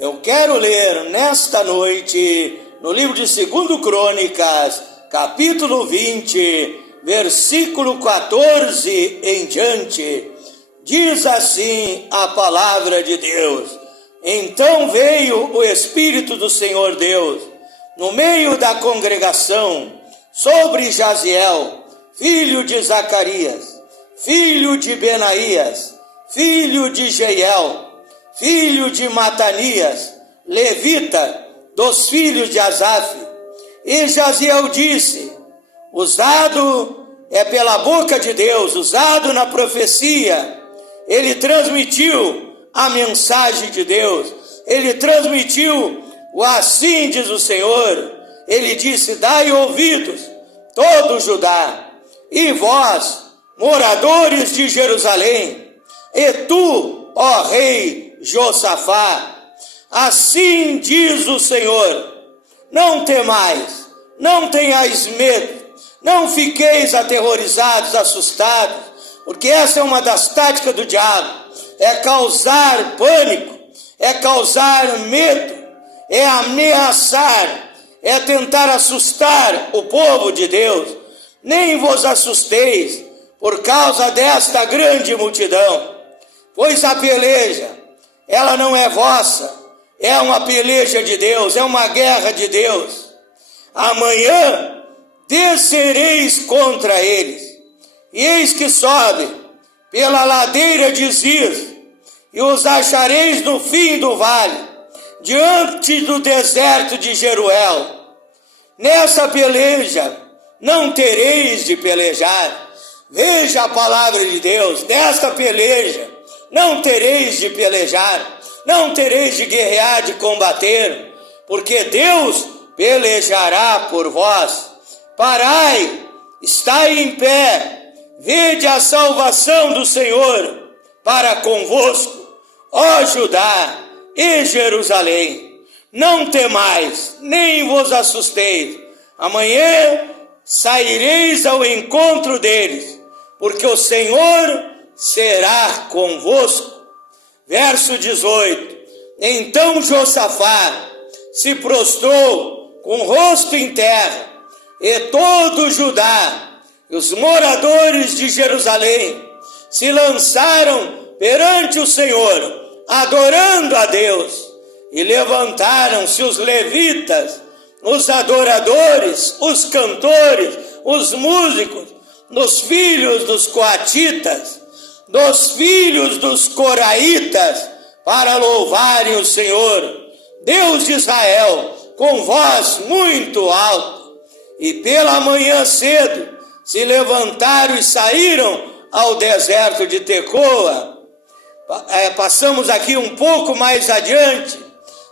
Eu quero ler nesta noite, no livro de 2 Crônicas, capítulo 20, versículo 14 em diante. Diz assim a palavra de Deus: Então veio o Espírito do Senhor Deus, no meio da congregação, sobre Jaziel, filho de Zacarias, filho de Benaías, filho de Jeiel, filho de Matanias, levita, dos filhos de Asaf. E Jaziel disse: usado é pela boca de Deus, usado na profecia, ele transmitiu a mensagem de Deus, ele transmitiu o assim diz o Senhor. Ele disse: dai ouvidos, todo Judá, e vós, moradores de Jerusalém, e tu, ó rei Josafá, assim diz o Senhor: não temais, não tenhais medo, não fiqueis aterrorizados, assustados, porque essa é uma das táticas do diabo, é causar pânico, é causar medo, é ameaçar, é tentar assustar o povo de Deus. Nem vos assusteis por causa desta grande multidão, pois a peleja, ela não é vossa, é uma peleja de Deus, é uma guerra de Deus. Amanhã descereis contra eles, e eis que sobe pela ladeira de Ziz, e os achareis no fim do vale, diante do deserto de Jeruel. Nessa peleja não tereis de pelejar. Veja a palavra de Deus: nesta peleja não tereis de pelejar, não tereis de guerrear, de combater, porque Deus pelejará por vós. Parai, estai em pé, vede a salvação do Senhor para convosco, ó Judá e Jerusalém. Não temais, nem vos assusteis. Amanhã saireis ao encontro deles, porque o Senhor será convosco. Verso 18. Então Josafá se prostrou com o rosto em terra, e todo Judá, os moradores de Jerusalém, se lançaram perante o Senhor, adorando a Deus. E levantaram-se os levitas, os adoradores, os cantores, os músicos, dos filhos dos coatitas, dos filhos dos coraitas, para louvarem o Senhor, Deus de Israel, com voz muito alta. E pela manhã cedo se levantaram e saíram ao deserto de Tecoa. Passamos aqui um pouco mais adiante,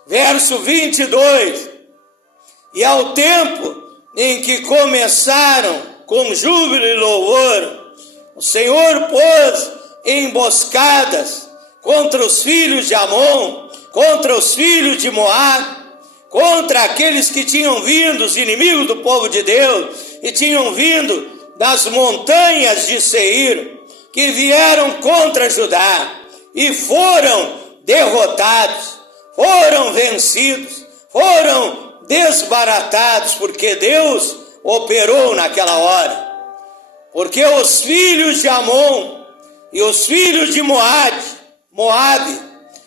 verso 22. E ao tempo em que começaram com júbilo e louvor, o Senhor pôs emboscadas contra os filhos de Amon, contra os filhos de Moabe, contra aqueles que tinham vindo, os inimigos do povo de Deus, e tinham vindo das montanhas de Seir, que vieram contra Judá, e foram derrotados, foram vencidos, foram desbaratados, porque Deus operou naquela hora. Porque os filhos de Amon e os filhos de Moabe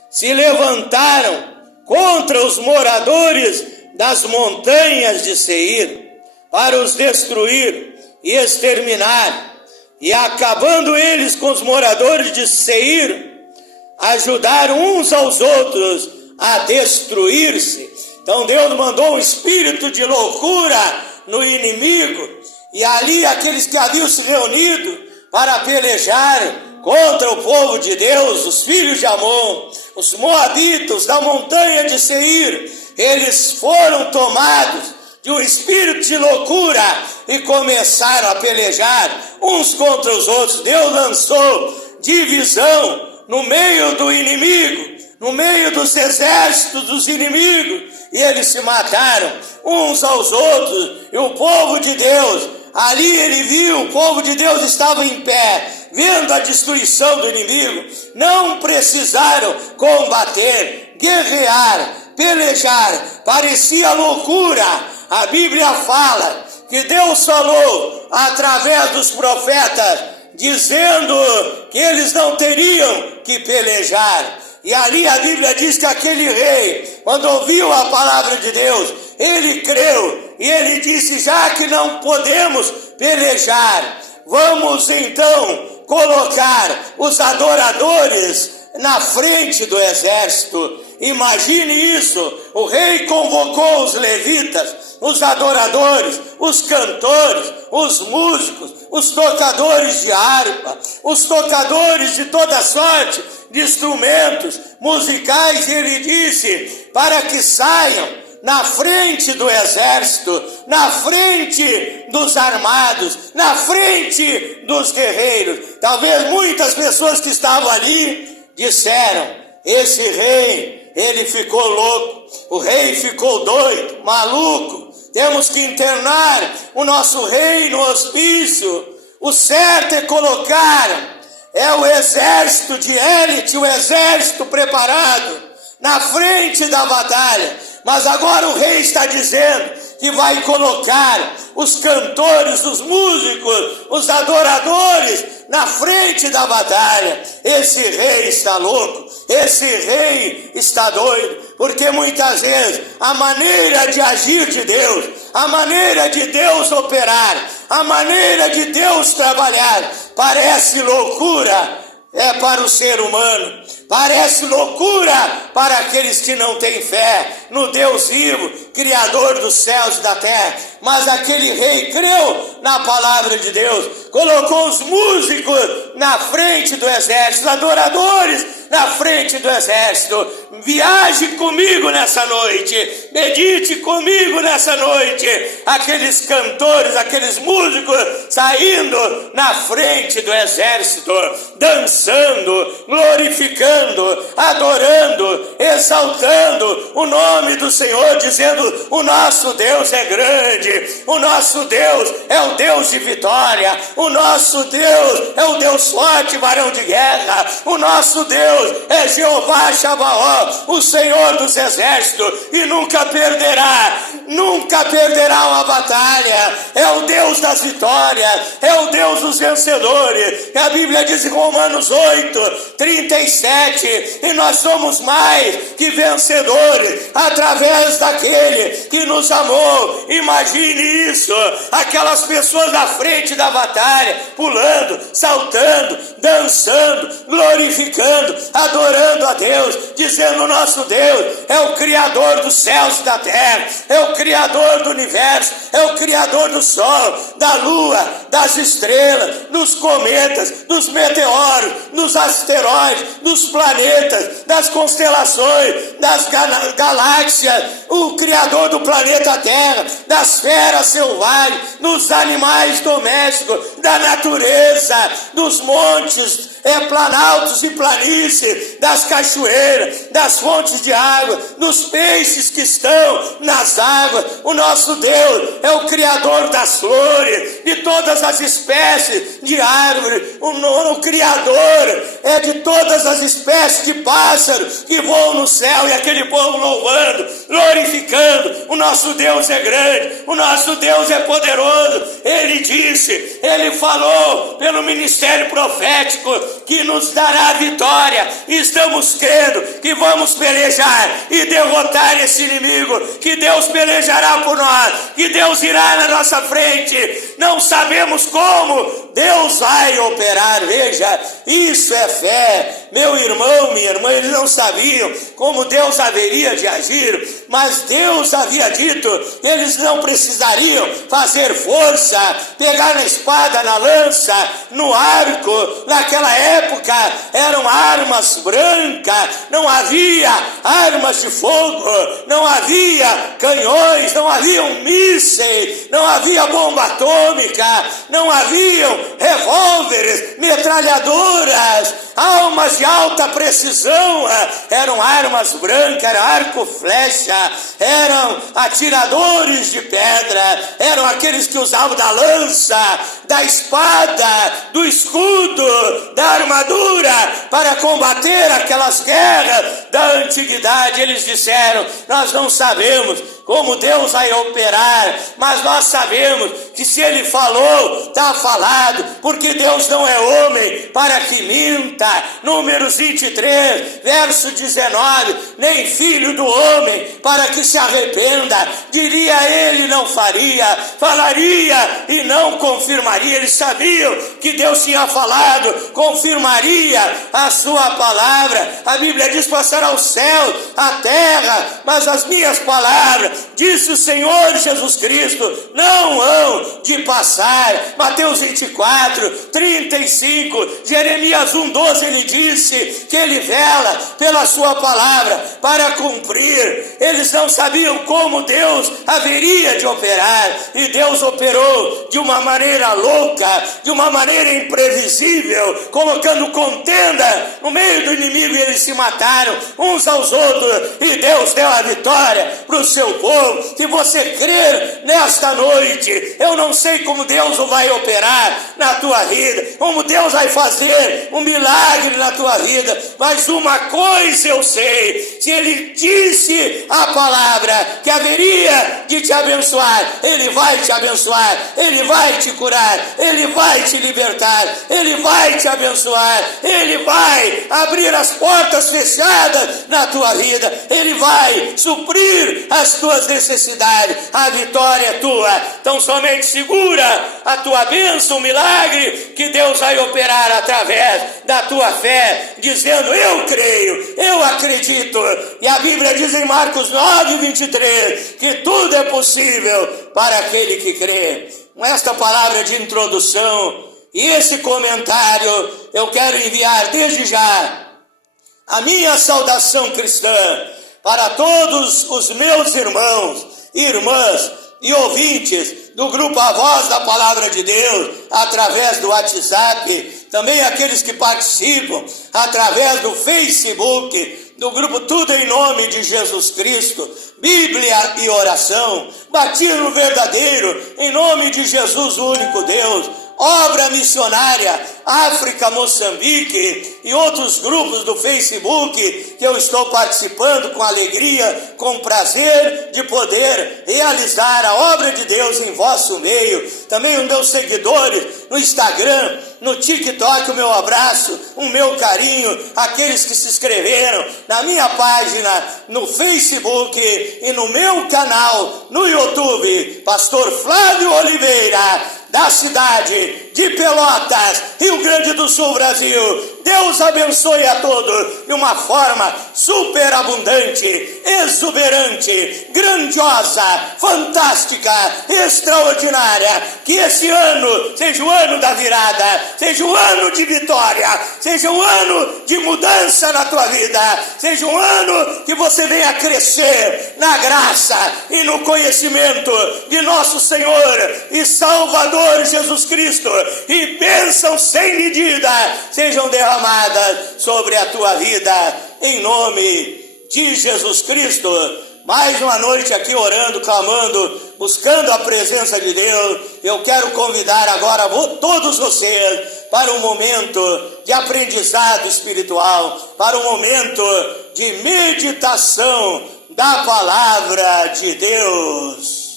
se levantaram contra os moradores das montanhas de Seir, para os destruir e exterminar, e acabando eles com os moradores de Seir, ajudaram uns aos outros a destruir-se. Então Deus mandou um espírito de loucura no inimigo, e ali aqueles que haviam se reunido para pelejar contra o povo de Deus, os filhos de Amon, os moabitas da montanha de Seir, eles foram tomados de um espírito de loucura e começaram a pelejar uns contra os outros. Deus lançou divisão no meio do inimigo, no meio dos exércitos dos inimigos, e eles se mataram uns aos outros. E o povo de Deus, ali ele viu, o povo de Deus estava em pé, vendo a destruição do inimigo, não precisaram combater. guerrear, pelejar, parecia loucura. A Bíblia fala que Deus falou através dos profetas, dizendo que eles não teriam que pelejar. E ali a Bíblia diz que aquele rei, quando ouviu a palavra de Deus, ele creu e ele disse: já que não podemos pelejar, vamos então colocar os adoradores na frente do exército. Imagine isso, o rei convocou os levitas, os adoradores, os cantores, os músicos, os tocadores de harpa, os tocadores de toda sorte de instrumentos musicais, e ele disse para que saiam na frente do exército, na frente dos armados, na frente dos guerreiros. Talvez muitas pessoas que estavam ali disseram: esse rei, ele ficou louco, o rei ficou doido, maluco, temos que internar o nosso rei no hospício. O certo é colocar o exército de élite, o exército preparado na frente da batalha. Mas agora o rei está dizendo que vai colocar os cantores, os músicos, os adoradores na frente da batalha. Esse rei está louco, esse rei está doido, porque muitas vezes a maneira de agir de Deus, a maneira de Deus operar, a maneira de Deus trabalhar, parece loucura para o ser humano, parece loucura para aqueles que não têm fé no Deus vivo, Criador dos céus e da terra. Mas aquele rei creu na palavra de Deus, colocou os músicos na frente do exército, os adoradores na frente do exército. Viaje comigo nessa noite, medite comigo nessa noite. Aqueles cantores, aqueles músicos saindo na frente do exército, dançando, glorificando, adorando, exaltando o nome do Senhor, dizendo: o nosso Deus é grande, o nosso Deus é o Deus de vitória, o nosso Deus é o Deus forte, varão de guerra, o nosso Deus é Jeová Sabaoth, o Senhor dos exércitos, e nunca perderá uma batalha. É o Deus das vitórias, é o Deus dos vencedores. A Bíblia diz em Romanos 8:37, e nós somos mais que vencedores através daquele que nos amou. Imagine isso, aquelas pessoas na frente da batalha, pulando, saltando, dançando, glorificando, adorando a Deus, dizendo: o nosso Deus é o Criador dos céus e da terra, é o Criador do universo, é o Criador do sol, da lua, das estrelas, dos cometas, dos meteoros, dos asteroides, dos planetas, das constelações, das galáxias, o Criador do planeta Terra, das feras selvagens, dos animais domésticos, da natureza, dos montes, planaltos e planícies, das cachoeiras, das fontes de água, dos peixes que estão nas águas. O nosso Deus é o Criador das flores, de todas as espécies de árvores. O Criador é de todas as espécies de pássaros que voam no céu, e aquele povo louvando, glorificando. O nosso Deus é grande, o nosso Deus é poderoso. Ele disse, ele falou pelo ministério profético que nos dará vitória, e estamos crendo que vamos pelejar e derrotar esse inimigo, que Deus pelejará por nós, que Deus irá na nossa frente. Não sabemos como Deus vai operar. Veja, isso é fé. Meu irmão, minha irmã, eles não sabiam como Deus haveria de agir, mas Deus havia dito que eles não precisariam fazer força, pegar na espada, na lança, no arco. Naquela época eram armas brancas, não havia armas de fogo, não havia canhões, não havia mísseis, não havia bomba atômica, não haviam revólveres, metralhadoras, armas de alta precisão. Eram armas brancas, era arco, flecha, eram atiradores de pedra, eram aqueles que usavam da lança, da espada, do escudo, da armadura armadura para combater aquelas guerras da antiguidade. Eles disseram: nós não sabemos como Deus vai operar, mas nós sabemos que se Ele falou, está falado, porque Deus não é homem para que minta. Números 23, verso 19, nem filho do homem para que se arrependa. Diria ele, não faria, falaria e não confirmaria. Eles sabiam que Deus tinha falado, confirmaria a sua palavra. A Bíblia diz: passará o céu, a terra, mas as minhas palavras, disse o Senhor Jesus Cristo, não hão de passar. Mateus 24, 35, Jeremias 1:12, ele disse que ele vela pela sua palavra para cumprir. Eles não sabiam como Deus haveria de operar, e Deus operou de uma maneira louca, de uma maneira imprevisível, colocando contenda no meio do inimigo, e eles se mataram uns aos outros, e Deus deu a vitória para o seu povo. Se você crer nesta noite, eu não sei como Deus vai operar na tua vida, como Deus vai fazer um milagre na tua vida, mas uma coisa eu sei: se Ele disse a palavra que haveria de te abençoar, Ele vai te abençoar, Ele vai te curar, Ele vai te libertar, Ele vai te abençoar, Ele vai abrir as portas fechadas na tua vida, Ele vai suprir as tuas necessidades. A vitória é tua. Então somente segura a tua bênção, o milagre que Deus vai operar através da tua fé, dizendo: eu creio, eu acredito. E a Bíblia diz em Marcos 9, 23, que tudo é possível para aquele que crê. Com esta palavra de introdução e esse comentário, eu quero enviar desde já a minha saudação cristã para todos os meus irmãos, irmãs e ouvintes do grupo A Voz da Palavra de Deus, através do WhatsApp, também aqueles que participam através do Facebook, do grupo Tudo em Nome de Jesus Cristo, Bíblia e Oração, Batismo Verdadeiro, em nome de Jesus, o único Deus, Obra Missionária, África, Moçambique e outros grupos do Facebook que eu estou participando com alegria, com prazer de poder realizar a obra de Deus em vosso meio. Também os meus seguidores no Instagram, no TikTok, o meu abraço, o meu carinho, aqueles que se inscreveram na minha página no Facebook e no meu canal no YouTube, Pastor Flávio Oliveira, da cidade de Pelotas, Rio Grande do Sul, Brasil. Deus abençoe a todos de uma forma superabundante, exuberante, grandiosa, fantástica, extraordinária. Que esse ano seja o ano da virada, seja o ano de vitória, seja um ano de mudança na tua vida, seja um ano que você venha crescer na graça e no conhecimento de nosso Senhor e Salvador Jesus Cristo, e bênçãos sem medida sejam derramadas sobre a tua vida, em nome de Jesus Cristo. Mais uma noite aqui orando, clamando, buscando a presença de Deus. Eu quero convidar agora todos vocês para um momento de aprendizado espiritual, para um momento de meditação da palavra de Deus.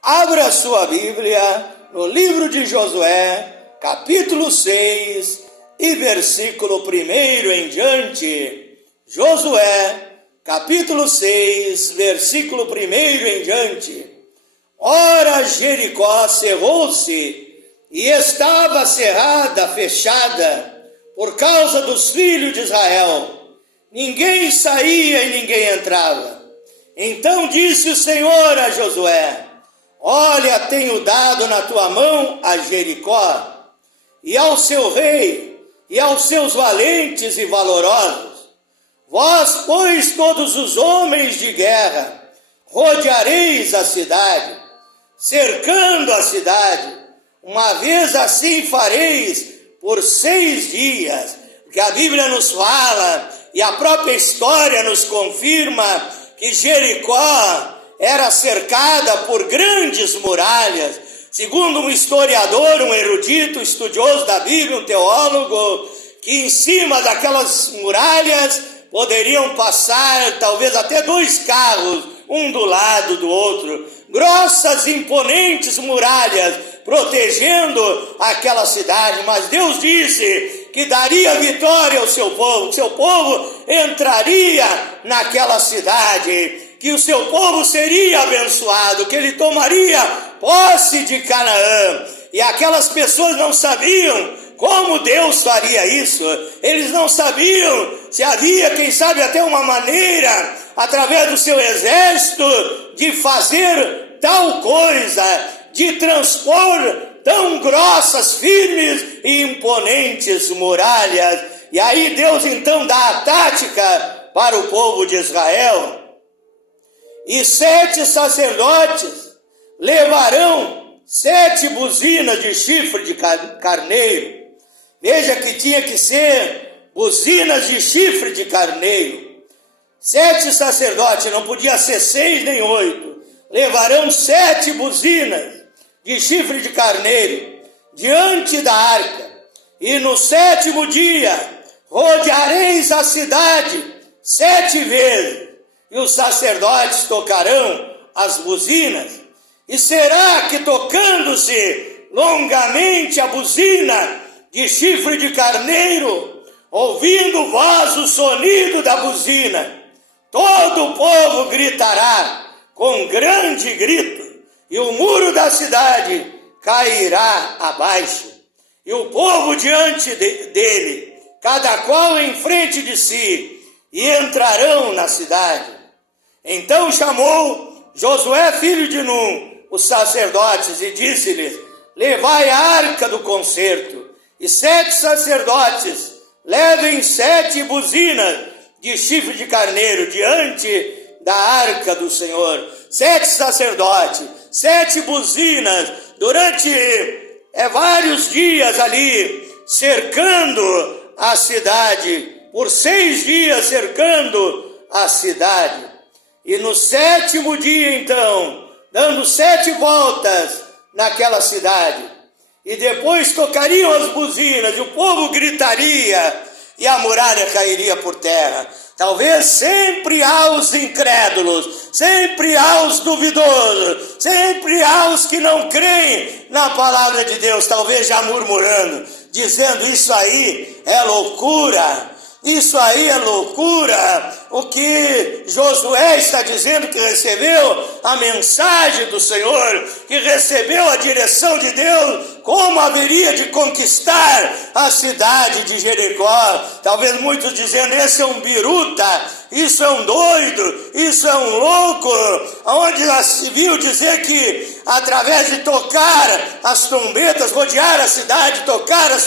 Abra sua Bíblia no livro de Josué, capítulo 6 e versículo 1 em diante. Josué, capítulo 6, versículo 1 em diante. Ora, Jericó cerrou-se e estava cerrada, fechada, por causa dos filhos de Israel. Ninguém saía e ninguém entrava. Então disse o Senhor a Josué: olha, tenho dado na tua mão a Jericó, e ao seu rei, e aos seus valentes e valorosos. Vós, pois, todos os homens de guerra, rodeareis a cidade, cercando a cidade. Uma vez assim fareis por 6 dias, porque a Bíblia nos fala, e a própria história nos confirma, que Jericó era cercada por grandes muralhas, Segundo um historiador, um erudito, estudioso da Bíblia, um teólogo, que em cima daquelas muralhas poderiam passar talvez até 2 carros, um do lado do outro, grossas, imponentes muralhas, protegendo aquela cidade, mas Deus disse que daria vitória ao seu povo entraria naquela cidade, que o seu povo seria abençoado, que ele tomaria posse de Canaã, e aquelas pessoas não sabiam como Deus faria isso, eles não sabiam se havia, quem sabe, até uma maneira, através do seu exército, de fazer tal coisa, de transpor tão grossas, firmes e imponentes muralhas. E aí Deus então dá a tática para o povo de Israel. E 7 sacerdotes levarão 7 buzinas de chifre de carneiro. Veja que tinha que ser buzinas de chifre de carneiro. 7 sacerdotes, não podia ser 6 nem 8. Levarão 7 buzinas de chifre de carneiro diante da arca. E no 7º dia rodeareis a cidade 7 vezes. E os sacerdotes tocarão as buzinas. E será que tocando-se longamente a buzina de chifre de carneiro, ouvindo vós o sonido da buzina, todo o povo gritará com grande grito, e o muro da cidade cairá abaixo, e o povo diante dele, cada qual em frente de si, e entrarão na cidade. Então chamou Josué, filho de Num, os sacerdotes, e disse-lhes: levai a arca do concerto, e 7 sacerdotes levem 7 buzinas de chifre de carneiro diante da arca do Senhor. 7 sacerdotes, 7 buzinas, durante vários dias ali, cercando a cidade, por 6 dias cercando a cidade. E no 7º dia, então, dando 7 voltas naquela cidade, e depois tocariam as buzinas, e o povo gritaria, e a muralha cairia por terra. Talvez sempre aos incrédulos, sempre aos duvidosos, sempre aos que não creem na palavra de Deus, talvez já murmurando, dizendo: isso aí é loucura. Isso aí é loucura. O que Josué está dizendo, que recebeu a mensagem do Senhor, que recebeu a direção de Deus, como haveria de conquistar a cidade de Jericó. Talvez muitos dizendo: esse é um biruta, isso é um doido, isso é um louco. Onde se viu dizer que através de tocar as trombetas, rodear a cidade, tocar as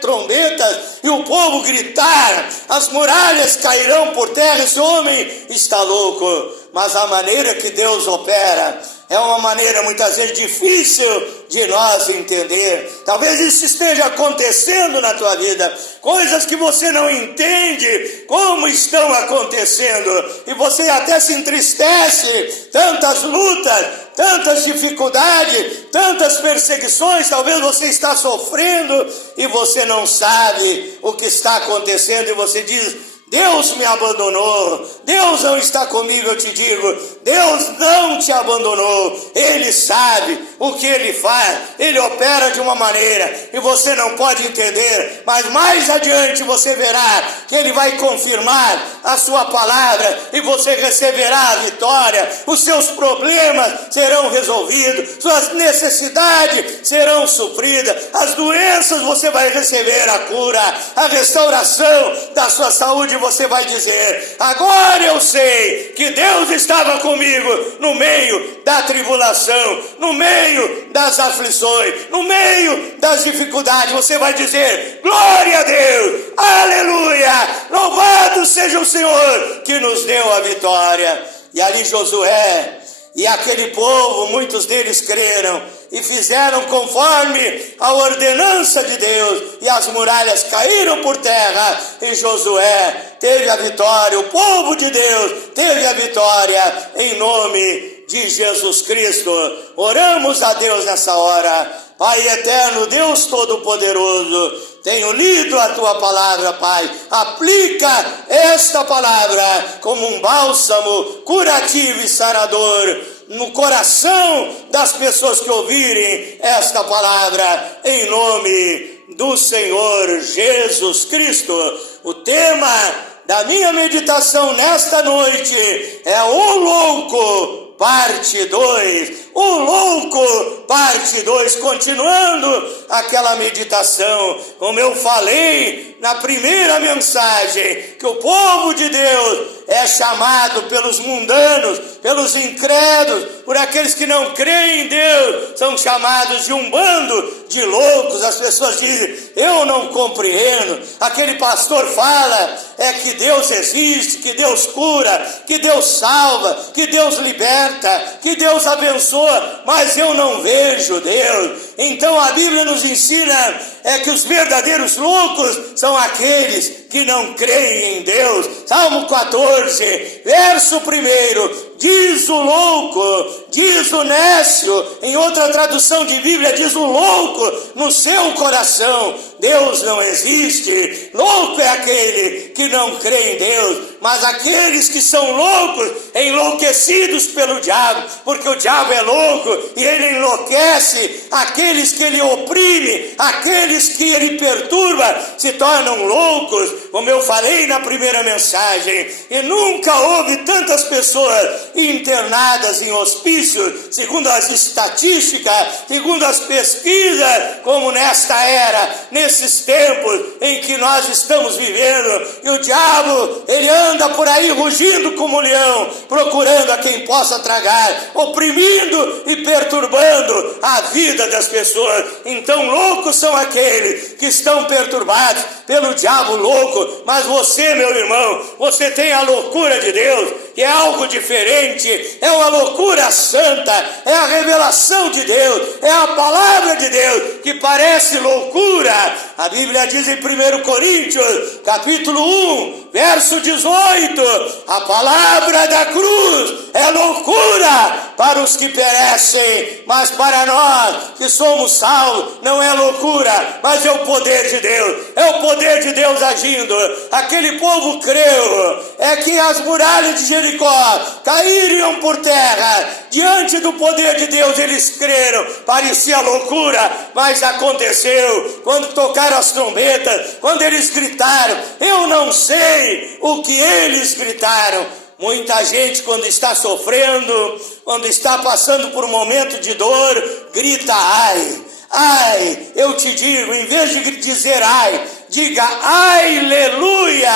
trombetas e o povo gritar, as muralhas cairão por terra. Esse homem está louco. Mas a maneira que Deus opera é uma maneira muitas vezes difícil de nós entender. Talvez isso esteja acontecendo na tua vida, coisas que você não entende como estão acontecendo, e você até se entristece. Tantas lutas, tantas dificuldades, tantas perseguições, talvez você está sofrendo e você não sabe o que está acontecendo, e você diz: Deus me abandonou, Deus não está comigo. Eu te digo, Deus não te abandonou. Ele sabe o que Ele faz, Ele opera de uma maneira e você não pode entender, mas mais adiante você verá que Ele vai confirmar a sua palavra e você receberá a vitória. Os seus problemas serão resolvidos, suas necessidades serão supridas, as doenças você vai receber a cura, a restauração da sua saúde. Você vai dizer: agora eu sei que Deus estava comigo no meio da tribulação, no meio das aflições, no meio das dificuldades. Você vai dizer: glória a Deus, aleluia, louvado seja o Senhor que nos deu a vitória. E ali Josué e aquele povo, muitos deles creram e fizeram conforme a ordenança de Deus, e as muralhas caíram por terra, e Josué teve a vitória, o povo de Deus teve a vitória em nome de Jesus Cristo. Oramos a Deus nessa hora. Pai eterno, Deus Todo-Poderoso, tenho lido a Tua palavra, Pai. Aplica esta palavra como um bálsamo curativo e sarador no coração das pessoas que ouvirem esta palavra, em nome do Senhor Jesus Cristo. O tema da minha meditação nesta noite é o louco, parte 2, o louco, parte 2, continuando aquela meditação, como eu falei na primeira mensagem, que o povo de Deus é chamado pelos mundanos, pelos incrédulos, por aqueles que não creem em Deus, são chamados de um bando de loucos. As pessoas dizem, eu não compreendo, aquele pastor fala, que Deus existe, que Deus cura, que Deus salva, que Deus liberta, que Deus abençoa, mas eu não vejo Deus. Então a Bíblia nos ensina que os verdadeiros loucos são aqueles que não creem em Deus. Salmo 14, verso 1, diz o louco, diz o nécio, em outra tradução de Bíblia diz o louco no seu coração, Deus não existe. Louco é aquele que não crê em Deus, mas aqueles que são loucos, enlouquecidos pelo diabo, porque o diabo é louco e ele enlouquece aqueles que ele oprime, aqueles que ele perturba, se tornam loucos, como eu falei na primeira mensagem. E nunca houve tantas pessoas internadas em hospícios, segundo as estatísticas, segundo as pesquisas, como nesta era, nesses tempos em que nós estamos vivendo. E o diabo, ele anda por aí rugindo como um leão, procurando a quem possa tragar, oprimindo e perturbando a vida das pessoas. Então loucos são aqueles que estão perturbados pelo diabo louco. Mas você, meu irmão, você tem a loucura de Deus, que é algo diferente, é uma loucura santa, é a revelação de Deus, é a palavra de Deus, que parece loucura. A Bíblia diz em 1 Coríntios, capítulo 1, verso 18, a palavra da cruz é loucura para os que perecem, mas para nós que somos salvos, não é loucura, mas é o poder de Deus, é o poder de Deus agindo. Aquele povo creu, que as muralhas de Jericó cairiam por terra, diante do poder de Deus eles creram. Parecia loucura, mas aconteceu. Quando tocaram as trombetas, quando eles gritaram, eu não sei o que eles gritaram. Muita gente, quando está sofrendo, quando está passando por um momento de dor, grita ai, ai. Eu te digo, em vez de dizer ai, diga aleluia,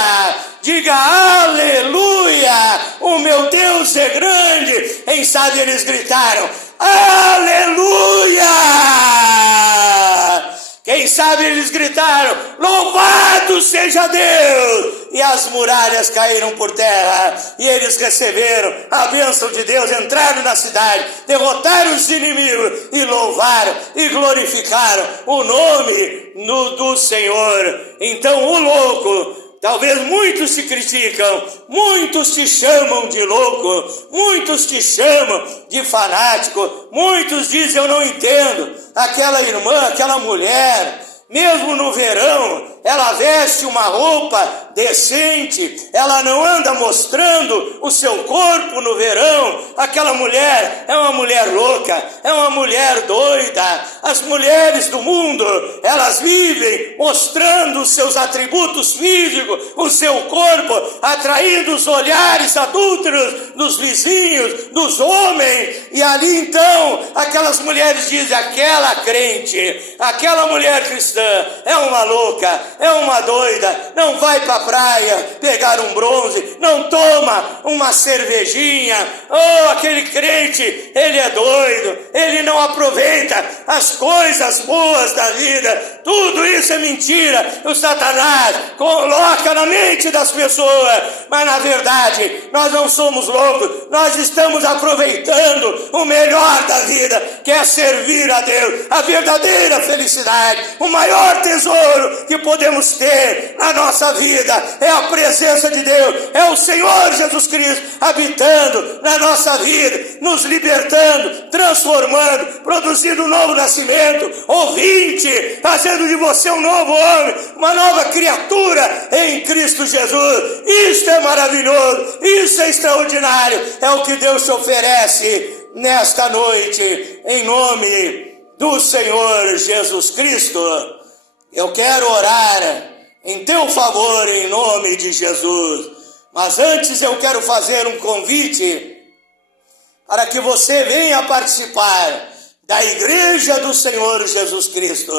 diga aleluia, o meu Deus é grande. Quem sabe eles gritaram aleluia. Quem sabe eles gritaram, louvado seja Deus! E as muralhas caíram por terra, e eles receberam a bênção de Deus, entraram na cidade, derrotaram os inimigos, e louvaram e glorificaram o nome do Senhor. Então o louco, talvez muitos te criticam, muitos te chamam de louco, muitos te chamam de fanático, muitos dizem eu não entendo, aquela irmã, aquela mulher, mesmo no verão, ela veste uma roupa decente, ela não anda mostrando o seu corpo no verão. Aquela mulher é uma mulher louca, é uma mulher doida. As mulheres do mundo, elas vivem mostrando os seus atributos físicos, o seu corpo, atraindo os olhares adúlteros dos vizinhos, dos homens. E ali então, aquelas mulheres dizem, aquela crente, aquela mulher cristã é uma louca, é uma doida, não vai para a praia pegar um bronze, não toma uma cervejinha. Oh, aquele crente, ele é doido, ele não aproveita as coisas boas da vida. Tudo isso é mentira. O Satanás coloca na mente das pessoas, mas na verdade nós não somos loucos, nós estamos aproveitando o melhor da vida, que é servir a Deus, a verdadeira felicidade, o maior tesouro que podemos devemos ter na nossa vida é a presença de Deus, é o Senhor Jesus Cristo habitando na nossa vida, nos libertando, transformando, produzindo um novo nascimento, ouvinte, fazendo de você um novo homem, uma nova criatura em Cristo Jesus. Isto é maravilhoso, isso é extraordinário, é o que Deus te oferece nesta noite, em nome do Senhor Jesus Cristo. Eu quero orar em teu favor, em nome de Jesus. Mas antes eu quero fazer um convite para que você venha participar da Igreja do Senhor Jesus Cristo,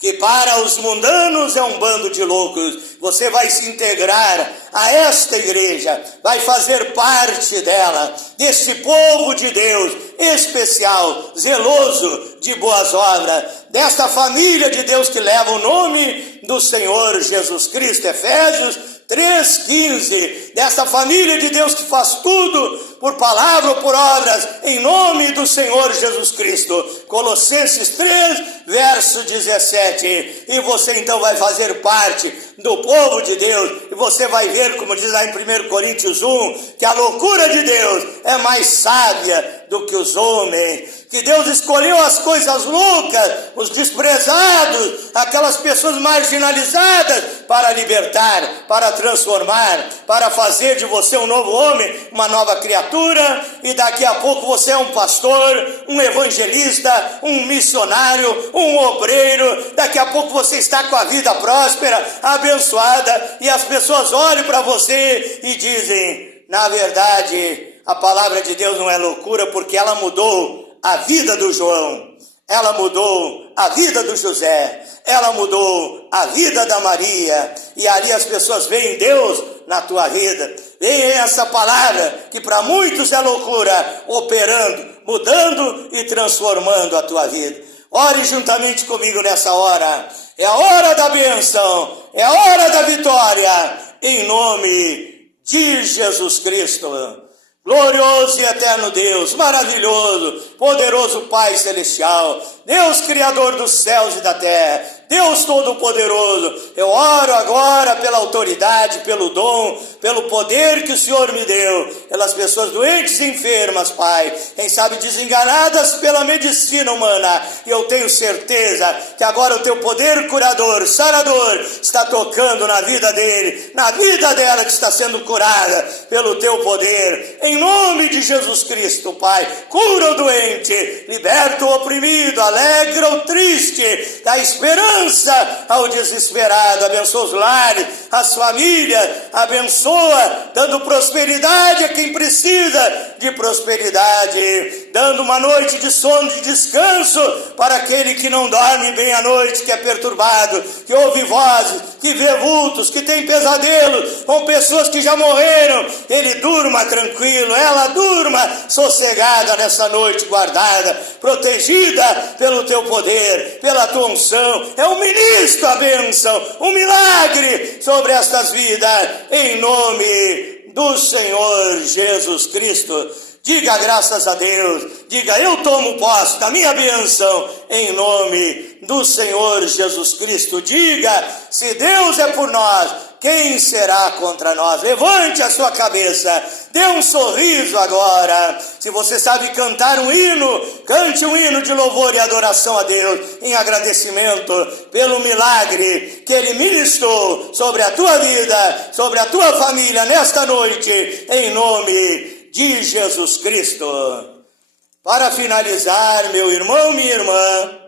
que para os mundanos é um bando de loucos. Você vai se integrar a esta igreja, vai fazer parte dela, desse povo de Deus especial, zeloso de boas obras, desta família de Deus que leva o nome do Senhor Jesus Cristo. Efésios 3,15, desta família de Deus que faz tudo por palavra ou por obras, em nome do Senhor Jesus Cristo. Colossenses 3, verso 17. E você então vai fazer parte do povo de Deus, e você vai ver, como diz lá em 1 Coríntios 1, que a loucura de Deus é mais sábia do que os homens, que Deus escolheu as coisas loucas, os desprezados, aquelas pessoas marginalizadas, para libertar, para transformar, para fazer de você um novo homem, uma nova criatura, e daqui a pouco você é um pastor, um evangelista, um missionário, um obreiro. Daqui a pouco você está com a vida próspera, abençoada, e as pessoas olham para você e dizem: na verdade, a palavra de Deus não é loucura, porque ela mudou a vida do João, ela mudou a vida do José, ela mudou a vida da Maria, e ali as pessoas veem Deus na tua vida, veem essa palavra que para muitos é loucura, operando, mudando e transformando a tua vida. Ore juntamente comigo nessa hora, é a hora da bênção, é a hora da vitória, em nome de Jesus Cristo. Glorioso e eterno Deus, maravilhoso, poderoso Pai Celestial, Deus Criador dos céus e da terra, Deus Todo-Poderoso, eu oro agora pela autoridade, pelo dom, pelo poder que o Senhor me deu, pelas pessoas doentes e enfermas, Pai, quem sabe desenganadas pela medicina humana, e eu tenho certeza que agora o teu poder curador, sarador, está tocando na vida dele, na vida dela que está sendo curada pelo teu poder, em nome de Jesus Cristo, Pai. Cura o doente, liberta o oprimido, alegra o triste, dá esperança ao desesperado, abençoa os lares, as famílias, abençoa, dando prosperidade a quem precisa de prosperidade, dando uma noite de sono, de descanso para aquele que não dorme bem à noite, que é perturbado, que ouve vozes, que vê vultos, que tem pesadelos com pessoas que já morreram. Ele durma tranquilo, ela durma sossegada nessa noite, guardada, protegida pelo teu poder, pela tua unção. É um ministro a bênção, um milagre sobre estas vidas, em nome do Senhor Jesus Cristo. Diga graças a Deus, diga: eu tomo posse da minha bênção em nome do Senhor Jesus Cristo. Diga: se Deus é por nós, quem será contra nós? Levante a sua cabeça, dê um sorriso agora. Se você sabe cantar um hino, cante um hino de louvor e adoração a Deus, em agradecimento pelo milagre que Ele ministrou sobre a tua vida, sobre a tua família nesta noite, em nome de Jesus Cristo. Para finalizar, meu irmão, minha irmã,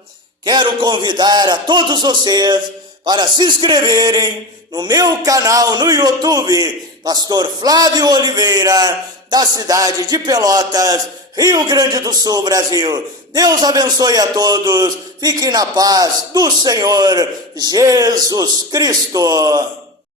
quero convidar a todos vocês para se inscreverem no meu canal no YouTube, Pastor Flávio Oliveira, da cidade de Pelotas, Rio Grande do Sul, Brasil. Deus abençoe a todos, fiquem na paz do Senhor Jesus Cristo.